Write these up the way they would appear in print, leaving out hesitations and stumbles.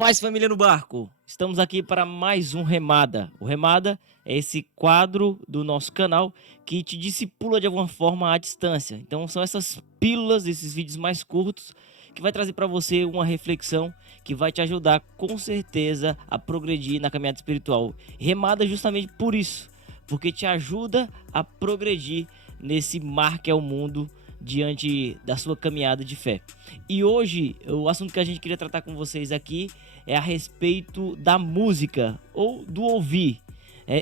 Paz, família no barco. Estamos aqui para mais um Remada. O Remada é esse quadro do nosso canal que te discipula de alguma forma à distância. Então são essas pílulas, esses vídeos mais curtos que vai trazer para você uma reflexão que vai te ajudar com certeza a progredir na caminhada espiritual. Remada justamente por isso, porque te ajuda a progredir nesse mar que é o mundo diante da sua caminhada de fé. E hoje, o assunto que a gente queria tratar com vocês aqui é a respeito da música ou do ouvir.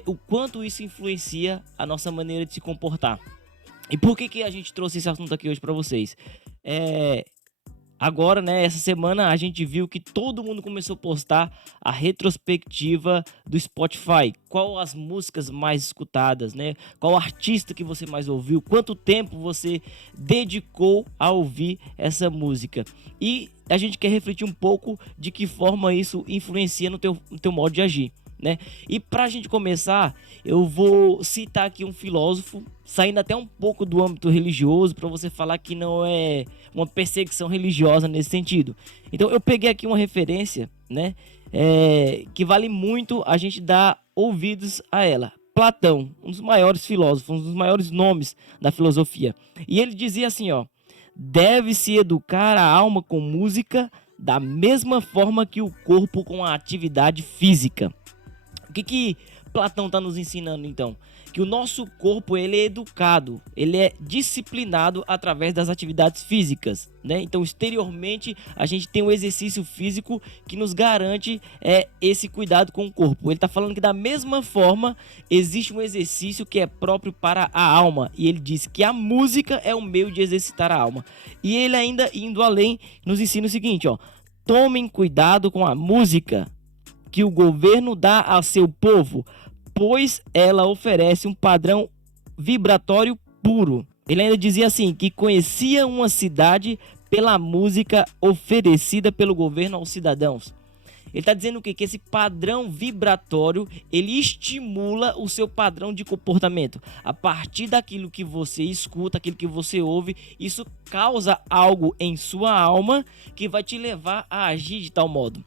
O quanto isso influencia a nossa maneira de se comportar. E por que a gente trouxe esse assunto aqui hoje para vocês? Agora, né, essa semana a gente viu que todo mundo começou a postar a retrospectiva do Spotify. Qual as músicas mais escutadas, né? Qual artista que você mais ouviu? Quanto tempo você dedicou a ouvir essa música? E a gente quer refletir um pouco de que forma isso influencia no teu modo de agir, né? E pra gente começar, eu vou citar aqui um filósofo, saindo até um pouco do âmbito religioso, para você falar que não é uma perseguição religiosa nesse sentido. Então eu peguei aqui uma referência, né, que vale muito a gente dar ouvidos a ela. Platão, um dos maiores filósofos, um dos maiores nomes da filosofia. E ele dizia assim, ó: deve-se educar a alma com música da mesma forma que o corpo com a atividade física. O que Platão está nos ensinando então? Que o nosso corpo ele é educado, ele é disciplinado através das atividades físicas, né? Então exteriormente a gente tem um exercício físico que nos garante esse cuidado com o corpo. Ele está falando que da mesma forma existe um exercício que é próprio para a alma, e ele diz que a música é um meio de exercitar a alma. E ele ainda indo além nos ensina o seguinte, ó: tomem cuidado com a música que o governo dá a seu povo, pois ela oferece um padrão vibratório puro. Ele ainda dizia assim, que conhecia uma cidade pela música oferecida pelo governo aos cidadãos. Ele está dizendo o quê? Que esse padrão vibratório, ele estimula o seu padrão de comportamento. A partir daquilo que você escuta, aquilo que você ouve, isso causa algo em sua alma que vai te levar a agir de tal modo.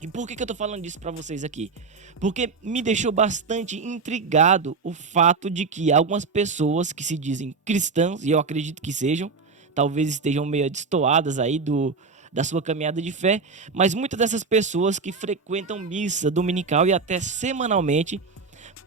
E por que eu tô falando disso para vocês aqui? Porque me deixou bastante intrigado o fato de que algumas pessoas que se dizem cristãs, e eu acredito que sejam, talvez estejam meio destoadas aí da sua caminhada de fé, mas muitas dessas pessoas que frequentam missa dominical e até semanalmente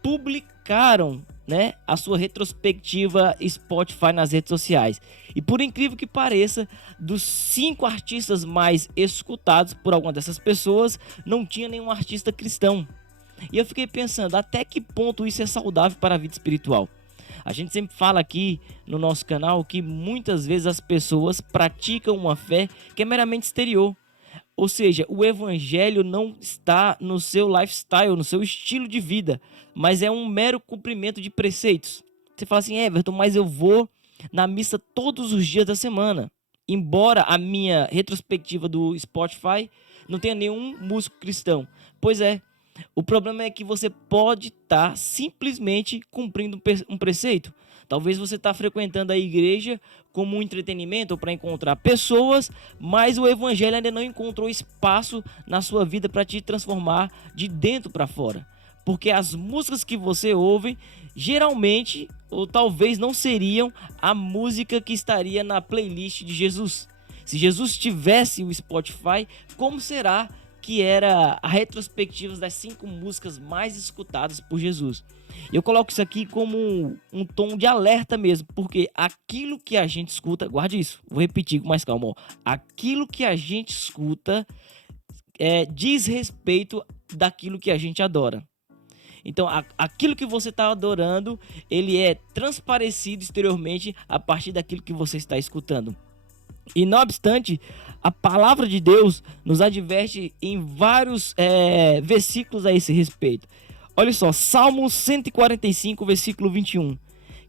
publicaram, né, a sua retrospectiva Spotify nas redes sociais. E por incrível que pareça, dos 5 artistas mais escutados por alguma dessas pessoas, não tinha nenhum artista cristão. E eu fiquei pensando, até que ponto isso é saudável para a vida espiritual? A gente sempre fala aqui no nosso canal que muitas vezes as pessoas praticam uma fé que é meramente exterior. Ou seja, o evangelho não está no seu lifestyle, no seu estilo de vida, mas é um mero cumprimento de preceitos. Você fala assim: Everton, mas eu vou na missa todos os dias da semana. Embora a minha retrospectiva do Spotify não tenha nenhum músico cristão. Pois é, o problema é que você pode estar simplesmente cumprindo um preceito. Talvez você está frequentando a igreja como um entretenimento ou para encontrar pessoas, mas o evangelho ainda não encontrou espaço na sua vida para te transformar de dentro para fora. Porque as músicas que você ouve, geralmente, ou talvez não seriam a música que estaria na playlist de Jesus. Se Jesus tivesse o Spotify, como será que era a retrospectiva das 5 músicas mais escutadas por Jesus? Eu coloco isso aqui como um tom de alerta mesmo, porque aquilo que a gente escuta, guarde isso, vou repetir com mais calma, ó. Aquilo que a gente escuta diz respeito daquilo que a gente adora. Então, aquilo que você está adorando, ele é transparecido exteriormente a partir daquilo que você está escutando. E não obstante, a palavra de Deus nos adverte em vários versículos a esse respeito. Olha só, Salmo 145, versículo 21.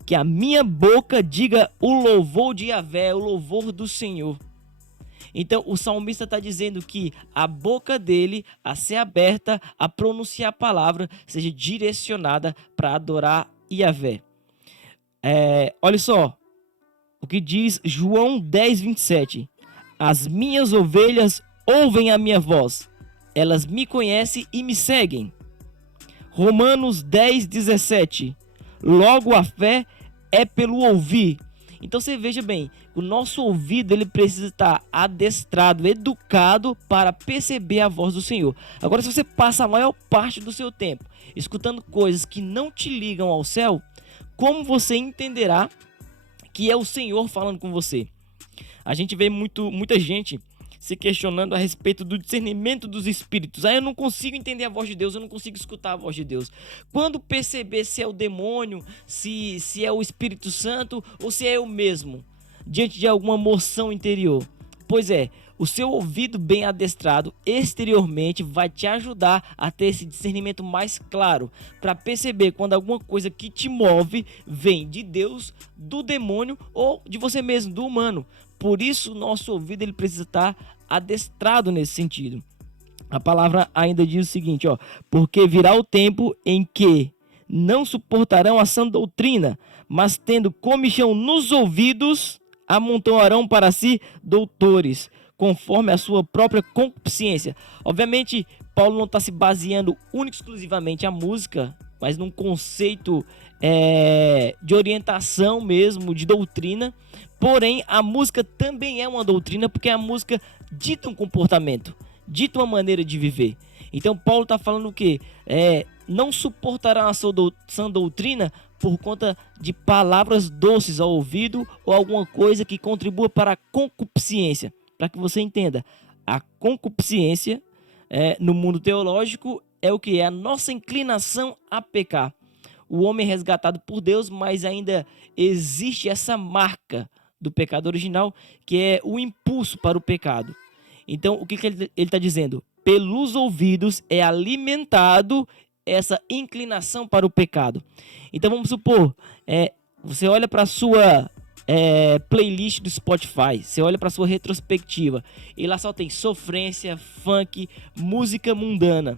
Que a minha boca diga o louvor de Yahvé, o louvor do Senhor. Então o salmista está dizendo que a boca dele, a ser aberta, a pronunciar a palavra, seja direcionada para adorar Yahvé. Olha só o que diz João 10, 27. As minhas ovelhas ouvem a minha voz. elas me conhecem e me seguem. Romanos 10:17. Logo a fé é pelo ouvir. Então você veja bem, o nosso ouvido ele precisa estar adestrado, educado para perceber a voz do Senhor. Agora, se você passa a maior parte do seu tempo escutando coisas que não te ligam ao céu, como você entenderá que é o Senhor falando com você? A gente vê muita gente se questionando a respeito do discernimento dos espíritos. Eu não consigo entender a voz de Deus, eu não consigo escutar a voz de Deus. Quando perceber se é o demônio, se é o Espírito Santo ou se é eu mesmo, diante de alguma moção interior? Pois é, o seu ouvido bem adestrado exteriormente vai te ajudar a ter esse discernimento mais claro, para perceber quando alguma coisa que te move vem de Deus, do demônio ou de você mesmo, do humano. Por isso, o nosso ouvido ele precisa estar adestrado nesse sentido. A palavra ainda diz o seguinte, porque virá o tempo em que não suportarão a sã doutrina, mas tendo comichão nos ouvidos, amontoarão para si doutores, conforme a sua própria concupiscência. Obviamente, Paulo não está se baseando única e exclusivamente a música, mas num conceito de orientação mesmo, de doutrina. Porém, a música também é uma doutrina, porque a música dita um comportamento, dita uma maneira de viver. Então, Paulo está falando o quê? Não suportará a sã doutrina por conta de palavras doces ao ouvido ou alguma coisa que contribua para a concupiscência. Para que você entenda, a concupiscência no mundo teológico é o que? É a nossa inclinação a pecar. O homem é resgatado por Deus, mas ainda existe essa marca do pecado original, que é o impulso para o pecado. Então, o que ele está dizendo? Pelos ouvidos é alimentado essa inclinação para o pecado. Então, vamos supor, você olha para a sua playlist do Spotify, você olha para a sua retrospectiva, e lá só tem sofrência, funk, música mundana.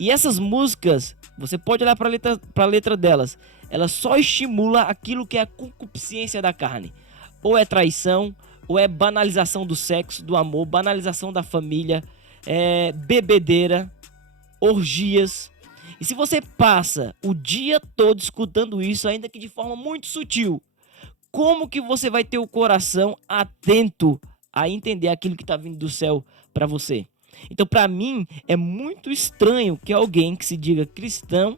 E essas músicas, você pode olhar para a letra delas, ela só estimula aquilo que é a concupiscência da carne. Ou é traição, ou é banalização do sexo, do amor, banalização da família, bebedeira, orgias. E se você passa o dia todo escutando isso, ainda que de forma muito sutil, como que você vai ter o coração atento a entender aquilo que está vindo do céu para você? Então, para mim, é muito estranho que alguém que se diga cristão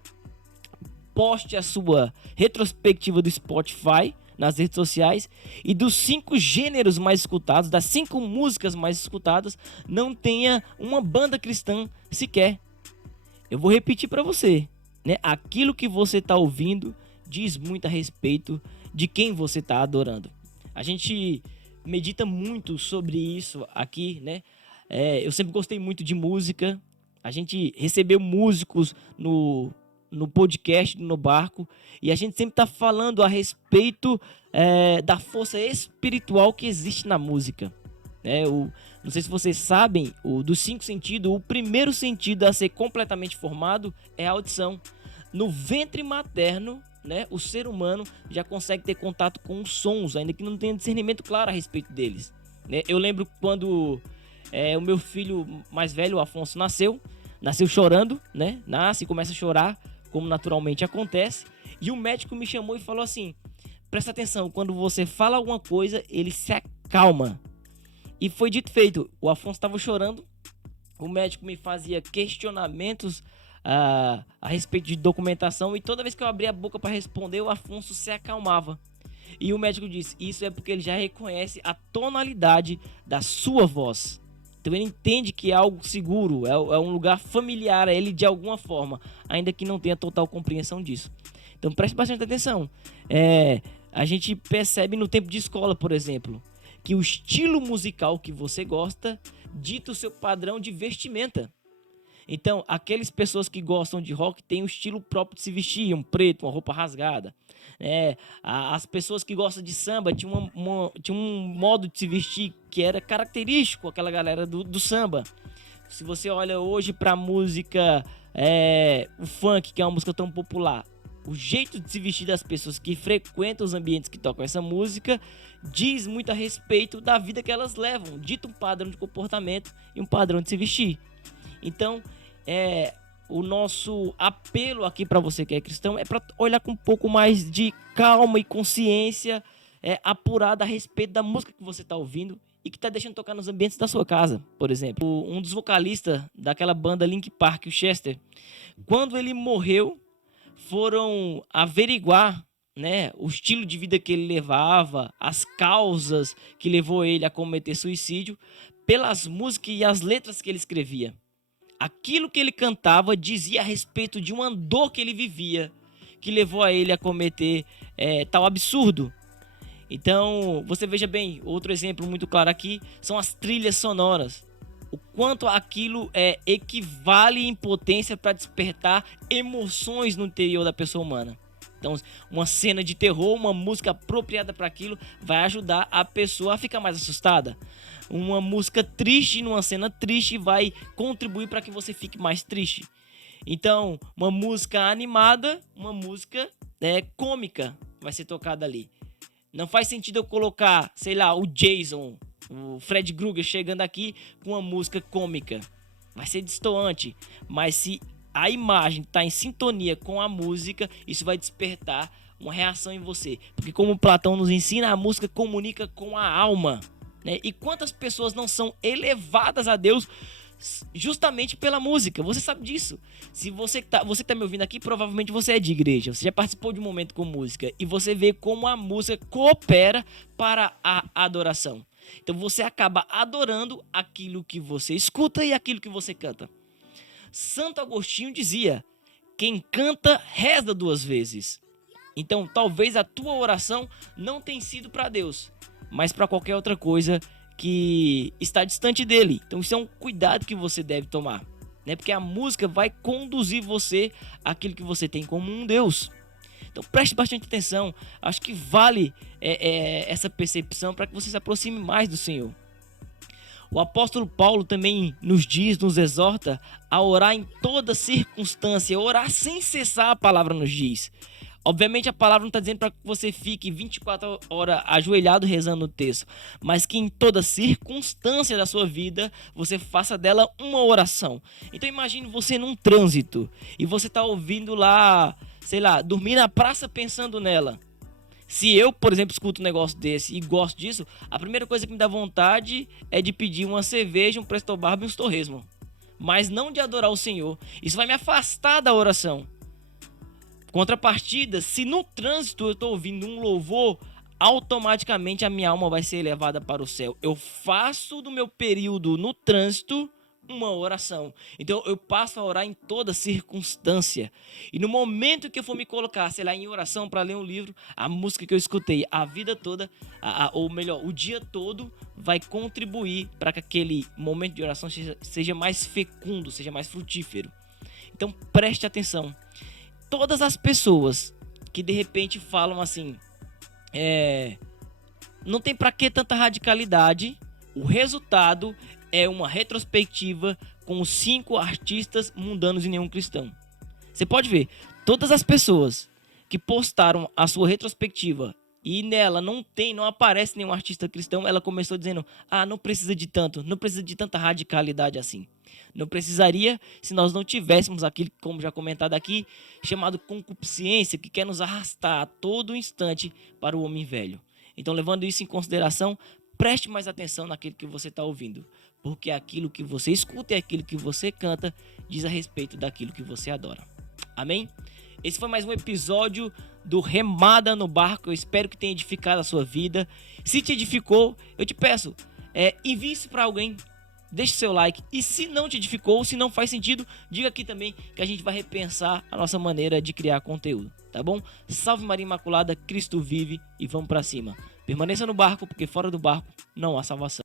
poste a sua retrospectiva do Spotify nas redes sociais e dos 5 gêneros mais escutados, das 5 músicas mais escutadas, não tenha uma banda cristã sequer. Eu vou repetir para você, né? Aquilo que você está ouvindo diz muito a respeito de quem você está adorando. A gente medita muito sobre isso aqui, né? Eu sempre gostei muito de música. A gente recebeu músicos no podcast No Barco, e a gente sempre está falando a respeito da força espiritual que existe na música. Não sei se vocês sabem, dos 5 sentidos, o primeiro sentido a ser completamente formado é a audição. No ventre materno, né, o ser humano já consegue ter contato com os sons, ainda que não tenha discernimento claro a respeito deles. Eu lembro quando o meu filho mais velho, o Afonso, nasceu chorando, né? Nasce e começa a chorar, como naturalmente acontece. E o médico me chamou e falou assim: presta atenção, quando você fala alguma coisa, ele se acalma. E foi dito e feito. O Afonso estava chorando, o médico me fazia questionamentos a respeito de documentação, e toda vez que eu abria a boca para responder, o Afonso se acalmava. E o médico disse: isso é porque ele já reconhece a tonalidade da sua voz. Então ele entende que é algo seguro, é um lugar familiar a ele de alguma forma, ainda que não tenha total compreensão disso. Então preste bastante atenção. A gente percebe no tempo de escola, por exemplo, que o estilo musical que você gosta dita o seu padrão de vestimenta. Então, aquelas pessoas que gostam de rock têm um estilo próprio de se vestir, um preto, uma roupa rasgada. As pessoas que gostam de samba tinham um modo de se vestir que era característico, aquela galera do samba. Se você olha hoje para a música, o funk, que é uma música tão popular, o jeito de se vestir das pessoas que frequentam os ambientes que tocam essa música diz muito a respeito da vida que elas levam, dita um padrão de comportamento e um padrão de se vestir. Então, o nosso apelo aqui para você que é cristão é para olhar com um pouco mais de calma e consciência apurada a respeito da música que você está ouvindo e que está deixando tocar nos ambientes da sua casa, por exemplo. Um dos vocalistas daquela banda Linkin Park, o Chester, quando ele morreu, foram averiguar, né, o estilo de vida que ele levava, as causas que levou ele a cometer suicídio, pelas músicas e as letras que ele escrevia. Aquilo que ele cantava dizia a respeito de uma dor que ele vivia, que levou a ele a cometer tal absurdo. Então, você veja bem, outro exemplo muito claro aqui são as trilhas sonoras. O quanto aquilo equivale em potência para despertar emoções no interior da pessoa humana. Então, uma cena de terror, uma música apropriada para aquilo, vai ajudar a pessoa a ficar mais assustada. Uma música triste numa cena triste vai contribuir para que você fique mais triste. Então, uma música animada, uma música cômica vai ser tocada ali. Não faz sentido eu colocar, sei lá, o Jason, o Fred Krueger chegando aqui com uma música cômica. Vai ser destoante, mas se a imagem está em sintonia com a música, isso vai despertar uma reação em você. Porque como Platão nos ensina, a música comunica com a alma, né? E quantas pessoas não são elevadas a Deus justamente pela música? Você sabe disso. Se você que tá me ouvindo aqui, provavelmente você é de igreja, você já participou de um momento com música e você vê como a música coopera para a adoração. Então você acaba adorando aquilo que você escuta e aquilo que você canta. Santo Agostinho dizia: quem canta reza 2 vezes. Então talvez a tua oração não tenha sido para Deus, mas para qualquer outra coisa que está distante dele. Então isso é um cuidado que você deve tomar, né? Porque a música vai conduzir você àquilo que você tem como um Deus. Então preste bastante atenção. Acho que vale essa percepção para que você se aproxime mais do Senhor. O apóstolo Paulo também nos exorta a orar em toda circunstância, orar sem cessar, a palavra nos diz. Obviamente a palavra não está dizendo para que você fique 24 horas ajoelhado rezando o texto, mas que em toda circunstância da sua vida você faça dela uma oração. Então imagine você num trânsito e você está ouvindo lá, sei lá, dormir na praça pensando nela. Se eu, por exemplo, escuto um negócio desse e gosto disso, a primeira coisa que me dá vontade é de pedir uma cerveja, um Presto Barba e um Torresmo, mas não de adorar o Senhor. Isso vai me afastar da oração. Contrapartida, se no trânsito eu estou ouvindo um louvor, automaticamente a minha alma vai ser elevada para o céu. Eu faço do meu período no trânsito uma oração. Então eu passo a orar em toda circunstância. E no momento que eu for me colocar, sei lá, em oração para ler um livro, a música que eu escutei a vida toda, ou melhor, o dia todo, vai contribuir para que aquele momento de oração seja mais fecundo, seja mais frutífero. Então preste atenção. Todas as pessoas que de repente falam assim, não tem pra que tanta radicalidade, o resultado é uma retrospectiva com os 5 artistas mundanos e nenhum cristão. Você pode ver, todas as pessoas que postaram a sua retrospectiva e nela não aparece nenhum artista cristão, ela começou dizendo: não precisa de tanta radicalidade assim. Não precisaria se nós não tivéssemos aquilo, como já comentado aqui, chamado concupiscência, que quer nos arrastar a todo instante para o homem velho. Então, levando isso em consideração, preste mais atenção naquilo que você está ouvindo, porque aquilo que você escuta e aquilo que você canta diz a respeito daquilo que você adora. Amém? Esse foi mais um episódio do Remada no Barco. Eu espero que tenha edificado a sua vida. Se te edificou, eu te peço, envie isso para alguém. Deixe seu like. E se não te edificou, se não faz sentido, diga aqui também que a gente vai repensar a nossa maneira de criar conteúdo. Tá bom? Salve Maria Imaculada, Cristo vive e vamos para cima. Permaneça no barco, porque fora do barco não há salvação.